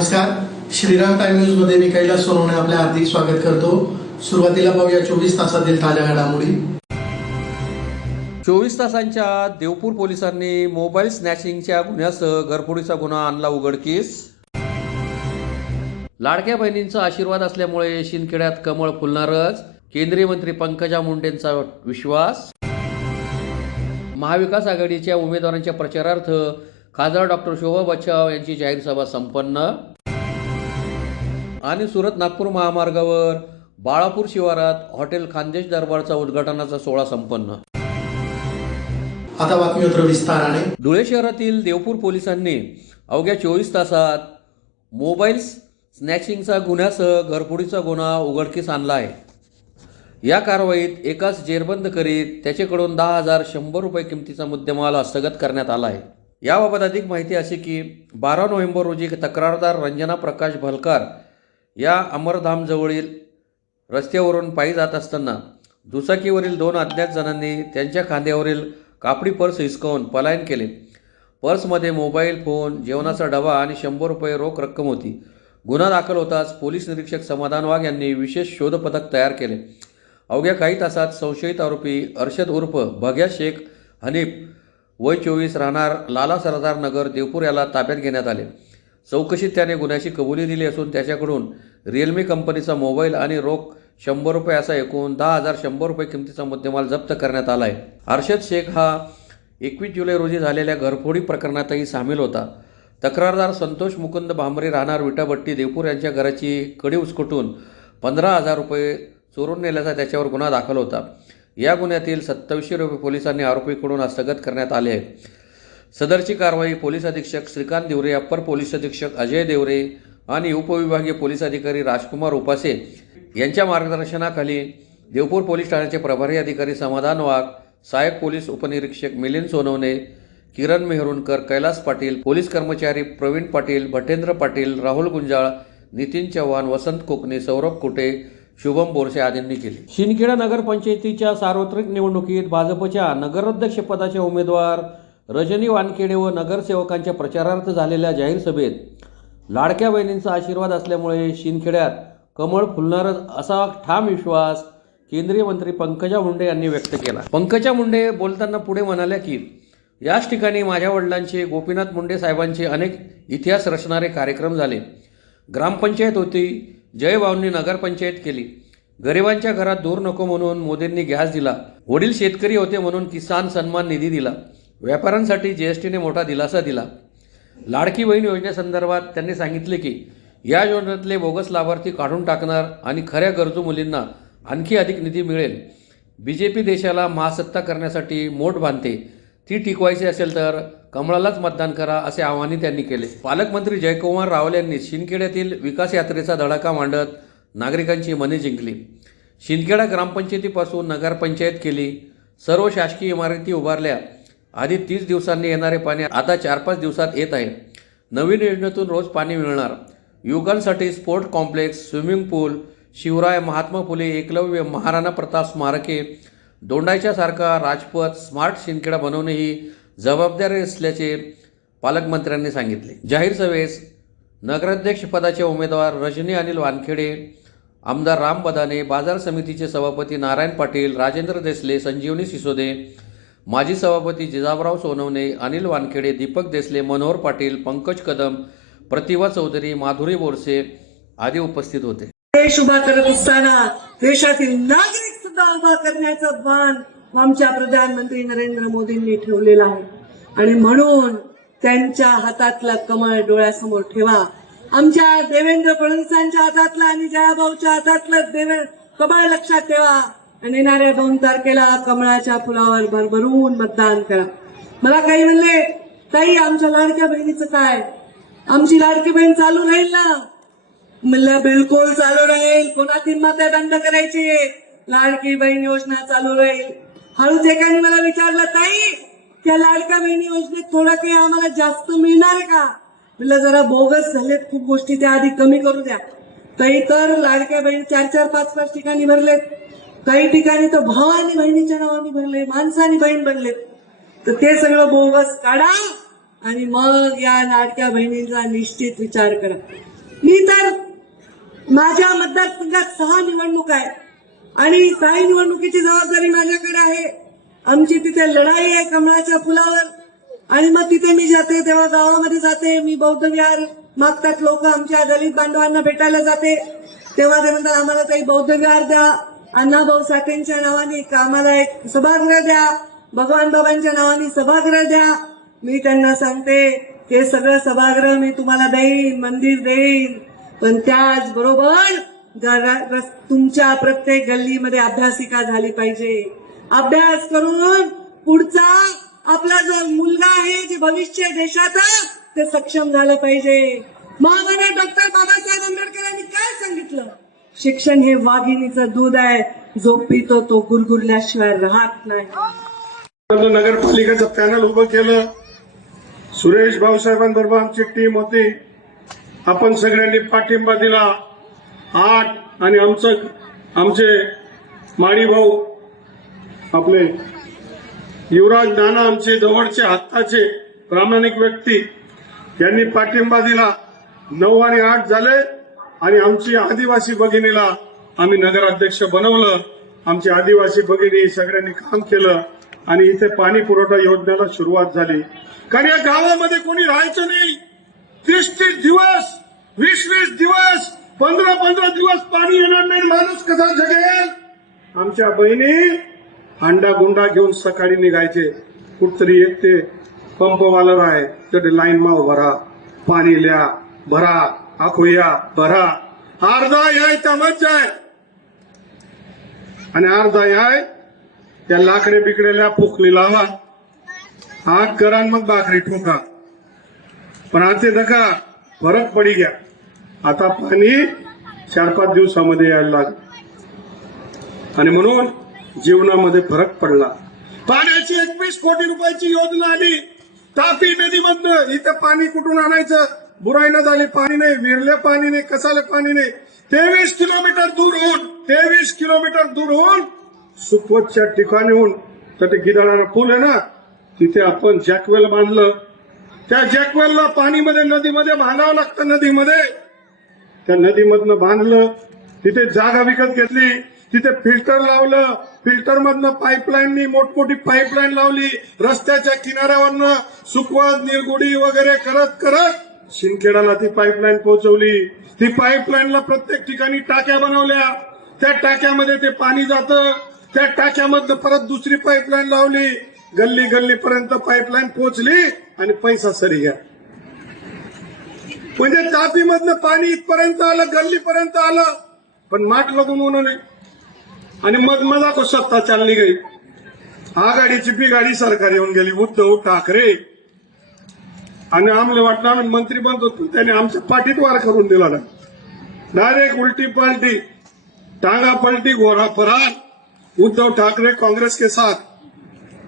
नमस्कार, Shriram time news मध्ये मी कैलास सोनवणे आपले हार्दिक स्वागत करतो। सुरुवातीला पाहूया 24 तासातील ताज्या घडामोडी। 24 तासांच्या आत देवपूर पोलिसांनी मोबाईल स्नॅचिंगच्या गुन्ह्यासह घरफोडीचा गुन्हा आणला उघडकीस। लाडक्या बहिणींचा आशीर्वाद असल्यामुळे शिंदखेड्यात कमळ फुलणारच, केंद्रीय मंत्री पंकजा मुंडेंचा विश्वास। महाविकास आघाडीच्या उमेदवारांच्या प्रचारार्थ खासदार डॉक्टर शोभा बच्छाव यांची जाहीर सभा संपन्न। आणि सुरत नागपूर महामार्गावर बाळापूर शिवारात हॉटेल खानदेश दरबारचा उद्घाटनाचा सोहळा संपन्न। आता बातमीपत्र विस्ताराने। धुळे शहरातील देवपूर पोलिसांनी अवघ्या 24 तासात मोबाईल स्नॅचिंगचा गुन्ह्यासह घरफोडीचा गुन्हा उघडकीस आणला आहे। या कारवाईत एकाच जेरबंद करीत त्याच्याकडून 10,100 रुपये किमतीचा मुद्देमाल हस्तगत करण्यात आला आहे। याबाबत अधिक माहिती अशी की 12 नोव्हेंबर रोजी तक्रारदार रंजना प्रकाश भलकार या अमरधाम जवळील रस्त्यावरून पायी जात असताना दुचाकीवरील 2 अज्ञात जणांनी त्यांच्या खांद्यावरील कापडी पर्स हिसकावून पलायन केले। पर्समध्ये मोबाईल फोन, जेवणाचा डबा आणि 100 रुपये रोख रक्कम होती। गुन्हा दाखल होताच पोलीस निरीक्षक समाधान वाघ यांनी विशेष शोध पथक तयार केले। अवघ्या काही तासात संशयित आरोपी अर्शद उर्फ भग्या शेख हनीफ वय 24 राहणार लाला सरदार नगर देवपूर याला ताब्यात घेण्यात आले। चौकशीत त्याने गुन्ह्याची कबुली दिली असून त्याच्याकडून रिअलमी कंपनीचा मोबाईल आणि रोख 100 रुपये असा एकूण 10,100 रुपये किमतीचा मुद्देमाल जप्त करण्यात आला आहे। अर्शद शेख हा 21 जुलै रोजी झालेल्या घरफोडी प्रकरणातही सामील होता। तक्रारदार संतोष मुकुंद भांबरे राहणार विटाभट्टी देवपूर यांच्या घराची कडी उचकटून 15,000 रुपये चोरून नेल्याचा त्याच्यावर गुन्हा दाखल होता। या गुन्ह्यातील 2700 रुपये पोलिसांनी आरोपीकडून हस्तगत करण्यात आले आहे। सदरची कारवाई पोलीस अधीक्षक श्रीकांत दिवरे, अप्पर पोलीस अधीक्षक अजय देवरे आणि उपविभागीय पोलीस अधिकारी राजकुमार उपासे यांच्या मार्गदर्शनाखाली देवपूर पोलीस ठाण्याचे प्रभारी अधिकारी समाधान वाघ, सहाय्यक पोलीस उपनिरीक्षक मिलिंद सोनवणे, किरण मेहरुणकर, कैलास पाटील, पोलीस कर्मचारी प्रवीण पाटील, भटेंद्र पाटील, राहुल गुंजाळ, नितीन चव्हाण, वसंत कोकणे, सौरभ कुटे, शुभम बोरसे आदींनी केली। शिंदखेडा नगरपंचायतीच्या सार्वत्रिक निवडणुकीत भाजपच्या नगराध्यक्षपदाचे उमेदवार रजनी वानखेडे व नगरसेवकांच्या प्रचारार्थ झालेल्या जाहीर सभेत लाडक्या बहिणींचा आशीर्वाद असल्यामुळे शिंदखेड्यात कमळ फुलणारच असा ठाम विश्वास केंद्रीय मंत्री पंकजा मुंडे यांनी व्यक्त केला। पंकजा मुंडे बोलताना पुढे म्हणाल्या की याच ठिकाणी माझ्या वडिलांचे गोपीनाथ मुंडे साहेबांचे अनेक इतिहास रचणारे कार्यक्रम झाले। ग्रामपंचायत होती, जयभाऊंनी नगरपंचायत केली, गरिबांच्या घरात धूर नको म्हणून मोदींनी गॅस दिला, वडील शेतकरी होते म्हणून किसान सन्मान निधी दिला, व्यापाऱ्यांसाठी जीएसटीने मोठा दिलासा दिला। लाडकी बहीण योजनेसंदर्भात त्यांनी सांगितले की या योजनेतले बोगस लाभार्थी काढून टाकणार आणि खऱ्या गरजू मुलींना आणखी अधिक निधी मिळेल। बीजेपी देशाला महासत्ता करण्यासाठी मोठ बांधते, ती टिकवायची असेल तर कमळालाच मतदान करा असे आवाहन त्यांनी केले। पालकमंत्री जयकुमार रावल यांनी शिंदखेड्यातील विकास यात्रेचा धडाका मांडत नागरिकांची मने जिंकली। शिंदखेडा ग्रामपंचायतीपासून नगरपंचायत केली, सर्व शासकीय इमारती उभारल्या। आधी 30 दिवसांनी येणारे पाणी आता 4-5 दिवसात येत आहे। नवीन योजनेतून रोज पाणी मिळणार। युवकांसाठी स्पोर्ट कॉम्प्लेक्स, स्विमिंग पूल, शिवराय, महात्मा फुले, एकलव्य, महाराणा प्रताप स्मारके, दोंडाईच्या सारखा राजपथ, स्मार्ट शिंदखेडा बनवणे ही जबाबदारी असल्याचे पालकमंत्र्यांनी सांगितले। जाहीर सभेस नगराध्यक्षपदाचे उमेदवार रजनी अनिल वानखेडे, आमदार राम बदाने, बाजार समितीचे सभापती नारायण पाटील, राजेंद्र देसले, संजीवनी सिसोदे, माजी सभापती जिजाबराव सोनवणे, अनिल वानखेडे, दीपक देसले, मनोहर पाटील, पंकज कदम, प्रतिभा चौधरी, माधुरी बोरसे आदी उपस्थित होते। देश उभा करत असताना देशातील नागरिक सुद्धा उभा करण्याचं भान आमच्या प्रधानमंत्री नरेंद्र मोदींनी ठेवलेलं आहे आणि म्हणून त्यांच्या हातातलं कमळ डोळ्यासमोर ठेवा। आमच्या देवेंद्र फडणवीसांच्या हातातलं आणि जयाभाऊच्या हातातलं कमळ लक्षात ठेवा आणि येणाऱ्या 2 तारखेला कमळाच्या फुलावर भरभरून मतदान करा। मला काही म्हणले, ताई आमच्या लाडक्या बहिणीचं काय, आमची लाडकी बहीण चालू राहील ना? म्हणलं बिलकुल चालू राहील। कोणातील मते बंद करायची, लाडकी बहीण योजना चालू राहील। हळूच एकाने मला विचारलं, ताई त्या लाडक्या बहिणी योजनेत थोडं काही आम्हाला जास्त मिळणार का? म्हणलं जरा बोगस झालेत खूप गोष्टी, त्या आधी कमी करू द्या। काही तर लाडक्या बहिणी 4-4, 5-5 ठिकाणी भरलेत, काही ठिकाणी तर भावानी बहिणीच्या नावाने भरले, माणसानी बहीण बनलेत। तर ते सगळं बोगस काढा आणि मग या लाडक्या बहिणींचा निश्चित विचार करा. मी तर माझ्या मतदारसंघात 6 निवडणूक आहे आणि 6 निवडणुकीची जबाबदारी माझ्याकडे आहे. आमची तिथे लढाई आहे कमळाच्या फुलावर आणि मग तिथे मी जाते तेव्हा गावामध्ये जाते. मी बौद्ध विहार मागतात लोक, आमच्या दलित बांधवांना भेटायला जाते तेव्हा ते म्हणतात आम्हाला काही बौद्ध विहार द्या, अण्णाभाऊ साठेंच्या नावाने आम्हाला एक सभागृह द्या, भगवान बाबांच्या नावाने सभागृह द्या. मी त्यांना सांगते हे सगळं सभागृह मी तुम्हाला देईन, मंदिर देईन, पण त्याचबरोबर तुमच्या प्रत्येक गल्लीमध्ये अभ्यासिका झाली पाहिजे. अभ्यास करून पुढचा आपला जो मुलगा आहे जे भविष्य देशाचं ते सक्षम झालं पाहिजे. महामानव डॉक्टर बाबासाहेब आंबेडकरांनी काय सांगितलं? शिक्षण हे वाघिणीचं दूध आहे, जो पितो तो गुरगुरल्याशिवाय राहत नाही. नगरपालिकेचं पॅनल उभं केलं. सुरेश भाऊसाहेबांबरोबर आमची टीम होती. आपण सगळ्यांनी पाठिंबा दिला. आणि आमचे माडी भाऊ आपले युवराज नाना, आमचे जवळचे हक्काचे प्रामाणिक व्यक्ती, यांनी पाठिंबा दिला. 9 आणि 8 झाले आणि आमची आदिवासी भगिनीला आम्ही नगराध्यक्ष बनवलं. आमची आदिवासी भगिनी सगळ्यांनी काम केलं आणि इथे पाणी पुरवठा योजनेला सुरुवात झाली. कारण या गावामध्ये कोणी राहायचं नाही. 30-30 दिवस, 20-20 दिवस, 15-15 दिवस पाणी येणार नाही, माणूस कसा जगेल? आमच्या बहिणी हांडा गुंडा घेऊन सकाळी निघायचे. कुठतरी एक ते पंपवाला आहे तिथे लाईन माव भरा, पाणी लिया भरा, आखोया भरा, अर्धा याय त्यामध्ये जाय आणि अर्धा याय त्या लाकडे बिकडेल्या पोखली लावा, आग करा आणि मग भाकरी ठोका. पण आता नका, फरक पडी गया. आता पाणी 4-5 दिवसामध्ये यायला लागलं आणि म्हणून जीवनामध्ये फरक पडला. पाण्याची 21 कोटी रुपयाची योजना आली. तापी नदीमधनं इथं पाणी कुठून आणायचं? बुराईनं झाली, पाणी नाही, विरले पाणी नाही, कसाले पाणी नाही. 23 किलोमीटर दूर होऊन सुखवतच्या ठिकाणीहून तर ते गिधाडाला पूल आहे ना, तिथे आपण जॅकवेल बांधलं. त्या जॅकवेलला पाणीमध्ये नदीमध्ये बांधावं लागतं. नदीमध्ये त्या नदीमधनं बांधलं. तिथे जागा विकत घेतली. तिथे फिल्टर लावलं. फिल्टर मधनं पाईपलाईननी मोठमोठी पाईपलाईन लावली. रस्त्याच्या किनाऱ्यावरनं सुखवत निरगुडी वगैरे करत शिंदखेडाला ती पाईपलाईन पोहोचवली. ती पाईपलाईनला प्रत्येक ठिकाणी टाक्या बनवल्या. त्या टाक्यामध्ये ते पाणी जातं. त्या टाक्यामधनं परत दुसरी पाईपलाईन लावली. गल्लीपर्यंत पाईपलाईन पोहोचली आणि पैसा सरी घ्या. म्हणजे तापीमधनं पाणी इथपर्यंत आलं, गल्लीपर्यंत आलं, पण माठ लागून होणं नाही. आणि मजा को सत्ता चालली गई. आघाडीची बिघाडी सरकार येऊन गेली. उद्धव ठाकरे आणि आम्हाला वाटलं आम्ही मंत्री बनतो, त्याने आमच्या पाठीत वार करून दिला ना. डायरेक्ट उलटी पालटी, टांगा पलटी, घोडा फरार. उद्धव ठाकरे काँग्रेस के साथ.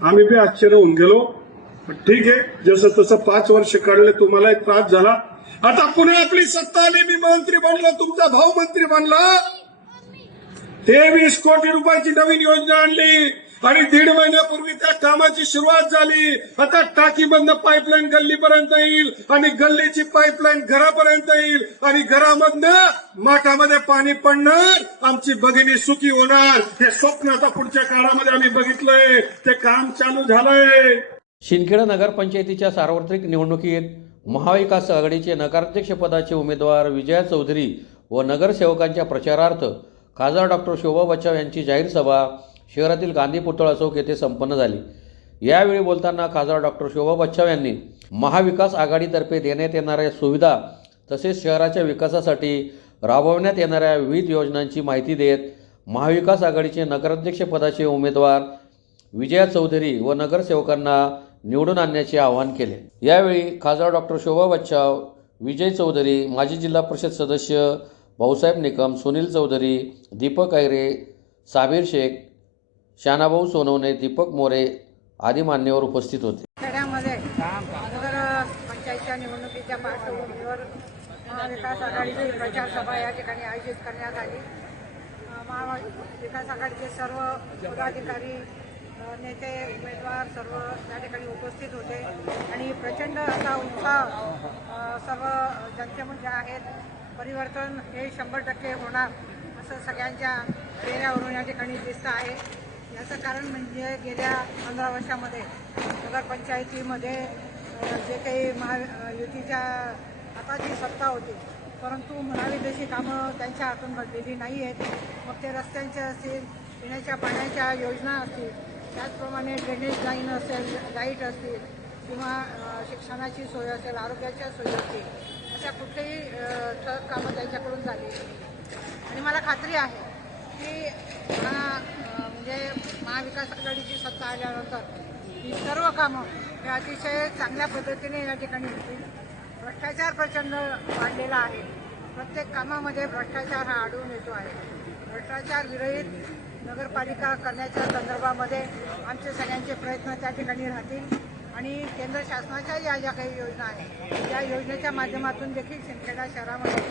आम्ही बी आश्चर्य होऊन गेलो. ठीक आहे, जसं तसं 5 वर्ष काढले, तुम्हालाही त्रास झाला. आता पुन्हा आपली सत्ता आली. मी मंत्री बनलो, तुमचा भाऊ मंत्री बनला. 23 कोटी रुपयाची नवीन योजना आणली आणि 1.5 महिन्यापूर्वी त्या कामाची सुरुवात झाली. आता टाकीमधनं पाईपलाईन गल्लीपर्यंत येईल आणि गल्लीची पाईपलाईन घरापर्यंत येईल आणि घरामधनं माठामध्ये पाणी पडणार. आमची भगिनी सुखी होणार. हे स्वप्न आता पुढच्या काळामध्ये आम्ही बघितलंय. ते काम चालू झालंय. शिंदखेडा नगरपंचायतीच्या सार्वत्रिक निवडणुकीत महाविकास आघाडीचे नगराध्यक्षपदाचे उमेदवार विजया चौधरी व नगरसेवकांच्या प्रचारार्थ खासदार डॉक्टर शोभा बच्छाव यांची जाहीर सभा शहरातील गांधी पुतळा चौक येथे संपन्न झाली. यावेळी बोलताना खासदार डॉक्टर शोभा बच्छाव यांनी महाविकास आघाडीतर्फे देण्यात येणाऱ्या सुविधा तसेच शहराच्या विकासासाठी राबवण्यात येणाऱ्या विविध योजनांची माहिती देत महाविकास आघाडीचे नगराध्यक्षपदाचे उमेदवार विजया चौधरी व नगरसेवकांना निवडून आणण्याचे आवाहन केले. यावेळी खासदार डॉक्टर शोभा बच्छाव, विजय चौधरी, माजी जिल्हा परिषद सदस्य भाऊसाहेब निकम, सुनील चौधरी, दीपक ऐरे, साबीर शेख, शानाभाऊ सोनवणे, दीपक मोरे आदी मान्यवर उपस्थित होते. खेड्यामध्ये नगर पंचायतच्या निवडणुकीच्या पार्श्वभूमीवर महाविकास आघाडीची प्रचार सभा या ठिकाणी आयोजित करण्यात आली. महाविकास आघाडीचे सर्व पदाधिकारी नेते उमेदवार सर्व त्या ठिकाणी उपस्थित होते आणि प्रचंड असा उत्साह सर्व जनतेमध्ये आहेत. परिवर्तन हे 100% होणार असं सगळ्यांच्या चेहऱ्यावरून या ठिकाणी दिसतं आहे. याचं कारण म्हणजे गेल्या 15 वर्षामध्ये नगरपंचायतीमध्ये जे काही महायुतीच्या हाताची सत्ता होती, परंतु म्हणावी तशी कामं त्यांच्या हातून घडलेली नाही आहेत. मग ते रस्त्यांचे असतील, पिण्याच्या पाण्याच्या योजना असतील, त्याचप्रमाणे ड्रेनेज लाईन असेल, लाईट असतील किंवा शिक्षणाची सोय असेल, आरोग्याच्या सोयी असतील, अशा कुठलेही ठळक कामं त्यांच्याकडून झाली. आणि मला खात्री आहे की म्हणजे महाविकास आघाडीची सत्ता आल्यानंतर ही सर्व कामं हे अतिशय चांगल्या पद्धतीने या ठिकाणी होतील. भ्रष्टाचार प्रचंड वाढलेला आहे. प्रत्येक कामामध्ये भ्रष्टाचार हा आढळून येतो आहे. भ्रष्टाचार विरहित नगरपालिका करण्याच्या संदर्भामध्ये आमचे सगळ्यांचे प्रयत्न त्या ठिकाणी राहतील आणि केंद्र शासनाच्या ज्या काही योजना आहेत त्या योजनेच्या माध्यमातून देखील शिंदखेडा शहरामध्ये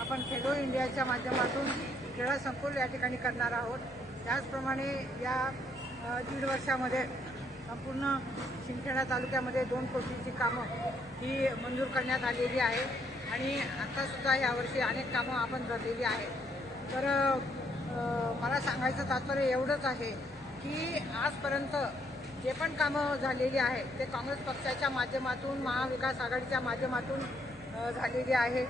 आपण खेलो इंडियाच्या माध्यमातून क्रीडा संकुल या ठिकाणी करणार आहोत. त्याचप्रमाणे या 1.5 वर्षामध्ये संपूर्ण शिंदखेडा तालुक्यामध्ये 2 कोटीची कामं ही मंजूर करण्यात आलेली आहे आणि आत्तासुद्धा यावर्षी अनेक कामं आपण धरलेली आहेत. तर मला सांगायचं तात्पर्य एवढंच आहे की आजपर्यंत जे पण कामं झालेली आहेत ते काँग्रेस पक्षाच्या माध्यमातून, महाविकास आघाडीच्या माध्यमातून झालेली आहे.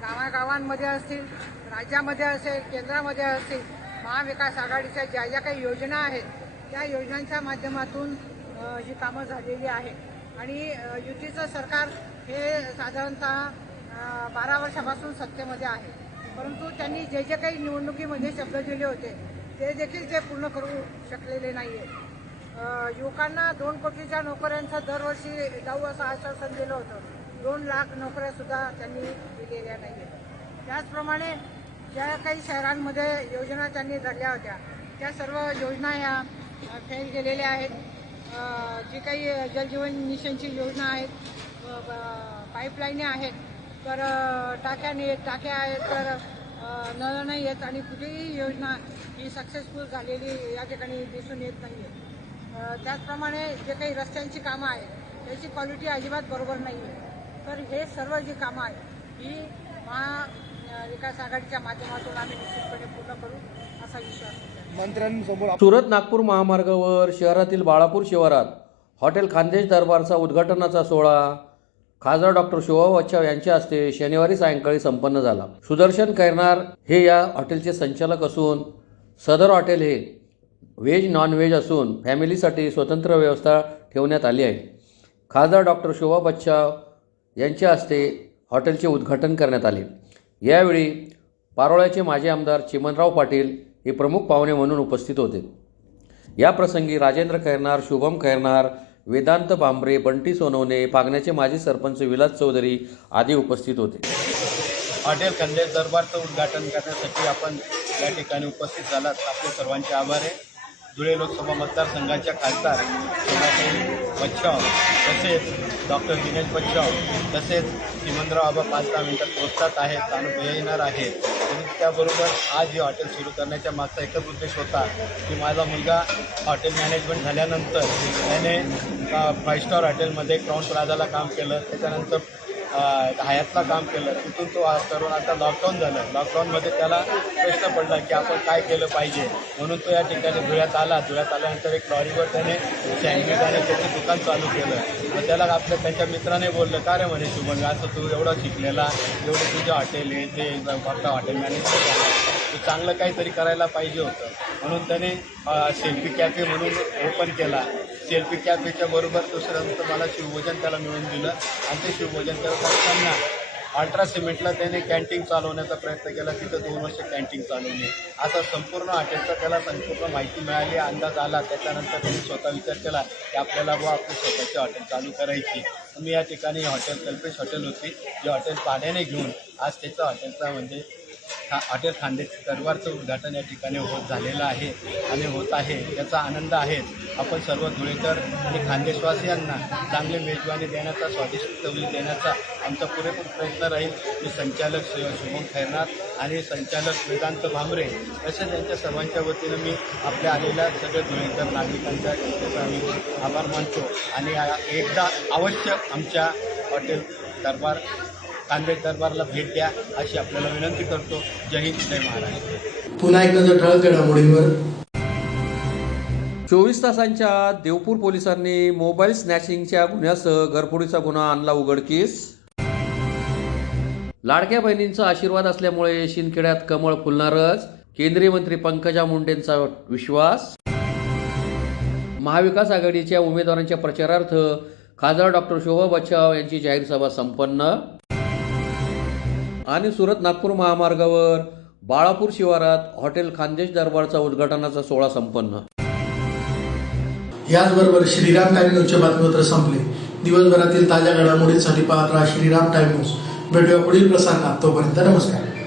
गावागावांमध्ये असतील, राज्यामध्ये असेल, केंद्रामध्ये असतील, महाविकास आघाडीच्या ज्या ज्या काही योजना आहेत त्या योजनांच्या माध्यमातून ही कामं झालेली आहेत. आणि युतीचं सरकार हे साधारणतः 12 वर्षापासून सत्तेमध्ये आहे, परंतु त्यांनी जे जे काही निवडणुकीमध्ये शब्द दिले होते ते देखील ते पूर्ण करू शकलेले नाही आहेत. युवकांना 2 कोटीच्या नोकऱ्यांचं दरवर्षी देऊ असं आश्वासन दिलं होतं. 2 लाख नोकऱ्यासुद्धा त्यांनी दिलेल्या नाही आहेत. त्याचप्रमाणे ज्या काही शहरांमध्ये योजना त्यांनी धरल्या होत्या त्या सर्व योजना ह्या फेल गेलेल्या आहेत. जी काही जलजीवन मिशनची योजना आहेत, पाईपलाईने आहेत, तर टाक्या आहेत, तर नळ नाही आहेत आणि कुठेही योजना ही सक्सेसफुल झालेली या ठिकाणी दिसून येत नाही आहे. त्याचप्रमाणे जे काही रस्त्यांची कामं आहेत त्याची क्वालिटी अजिबात बरोबर नाही आहे. तर हे सर्व जी कामं आहेत ही महाविकास आघाडीच्या माध्यमातून आम्ही निश्चितपणे पूर्ण करू असा विश्वास आहे. सुरत नागपूर महामार्गावर शहरातील बाळापूर शिवारात हॉटेल खानदेश दरबारचा उद्घाटनाचा सोहळा खासदार डॉक्टर शोभा बच्छाव यांच्या हस्ते शनिवारी सायंकाळी संपन्न झाला. सुदर्शन कैरनार हे या हॉटेलचे संचालक असून सदर हॉटेल हे व्हेज नॉन व्हेज असून फॅमिलीसाठी स्वतंत्र व्यवस्था ठेवण्यात आली आहे. खासदार डॉक्टर शोभा बच्छाव यांच्या हस्ते हॉटेलचे उद्घाटन करण्यात आले. यावेळी पारोळ्याचे माजी आमदार चिमणराव पाटील हे प्रमुख पाहुणे म्हणून उपस्थित होते. याप्रसंगी राजेंद्र कैरनार, शुभम कैरनार, वेदांत भांबरे, बंटी सोनवणे, पागण्याचे माजी सरपंच विलास चौधरी आदी उपस्थित होते. हॉटेल खानदेश दरबारचं उद्घाटन करण्यासाठी आपण या ठिकाणी उपस्थित झालात आपले सर्वांचे आभार आहे. धुळे लोकसभा मतदारसंघाच्या खासदार शोभाताई बच्छाव तसेच डॉक्टर दिनेश बच्छाव तसेच चिमणराव आबा 5-10 मिनिटात पोहोचतात आहेत आणि येणार आहेत. आणि त्याबरोबर आज हे हॉटेल सुरू करण्याच्या मागचा एकच उद्देश होता की माझा मुलगा हॉटेल मॅनेजमेंट झाल्यानंतर त्याने 5 स्टार हॉटेलमध्ये क्राऊन प्लाझाला काम केलं, त्याच्यानंतर हयातला काम केलं. तिथून तो करून आता लॉकडाऊन झालं. लॉकडाऊनमध्ये त्याला प्रश्न पडला की आपण काय केलं पाहिजे, म्हणून तो या ठिकाणी धुळ्यात आला. धुळ्यात आल्यानंतर एक लॉरीवर त्याने सँडविच आणि त्याचं दुकान चालू केलं. मग त्याला त्यांच्या मित्राने बोललं, का रे म्हणे शुभम, असं तू एवढा शिकलेला, एवढं तुझं हॉटेल आहे, ते आपलं हॉटेल मॅनेजमेंट झालं, तू चांगलं काहीतरी करायला पाहिजे होतं. म्हणून त्याने सेल्फी कॅफे म्हणून ओपन केला. सेल्फी कॅफेच्या बरोबर दुसऱ्यानंतर मला शिवभोजन त्याला मिळून दिलं आणि ते शिवभोजन करत असताना अल्ट्रा सिमेंटला त्याने कॅन्टीन चालवण्याचा प्रयत्न केला. तिथं 2 वर्ष कॅन्टीन चालवली. असा संपूर्ण हॉटेलचा त्याला संपूर्ण माहिती मिळाली, अंदाज आला. त्याच्यानंतर त्यांनी स्वतः विचार केला की आपल्याला आपली स्वतःची हॉटेल चालू करायची. मी या ठिकाणी हॉटेल कल्पेश हॉटेल होती, जे हॉटेल भाड्याने घेऊन आज त्याचा हॉटेलचा म्हणजे हॉटेल खानदेश दरबारचं उद्घाटन या ठिकाणी झालेलं आहे आणि होत आहे, याचा आनंद आहे. आपण सर्व धुळेकर आणि खानदेशवासियांना चांगले मेजवानी देण्याचा, स्वादिष्ट चवी देण्याचा आमचा पुरेपूर प्रयत्न राहील. मी संचालक शुभम खैरनार आणि संचालक वेदांत भांबरे तसेच त्यांच्या सर्वांच्या वतीनं मी आपल्या आलेल्या सगळ्या धुळेकर नागरिकांचा जनतेचा मी आभार मानतो आणि एकदा अवश्य आमच्या हॉटेल दरबार खानदेश दरबारला भेट द्या अशी आपल्याला विनंती करतो. जय हिंद, जय महाराष्ट्र. पुन्हा एक नजर ठळक घडामोडींवर. 24 तासांच्या आत देवपूर पोलिसांनी मोबाईल स्नॅचिंगच्या गुन्ह्यासह घरफोडीचा गुन्हा आणला उघडकीस. लाडक्या बहिणींचा आशीर्वाद असल्यामुळे शिंदखेड्यात कमळ फुलणारच, केंद्रीय मंत्री पंकजा मुंडेंचा विश्वास. महाविकास आघाडीच्या उमेदवारांच्या प्रचारार्थ खासदार डॉक्टर शोभा बच्छाव यांची जाहीर सभा संपन्न. आणि सुरत नागपूर महामार्गावर बाळापूर शिवारात हॉटेल खानदेश दरबारचा उद्घाटनाचा सोहळा संपन्न. याचबरोबर श्रीराम टाइम न्यूजचे बातमीपत्र संपले. दिवसभरातील ताज्या घडामोडींसाठी पाहत राहा श्रीराम टाइम न्यूज. भेटूया पुढील प्रसारणात. तोपर्यंत नमस्कार.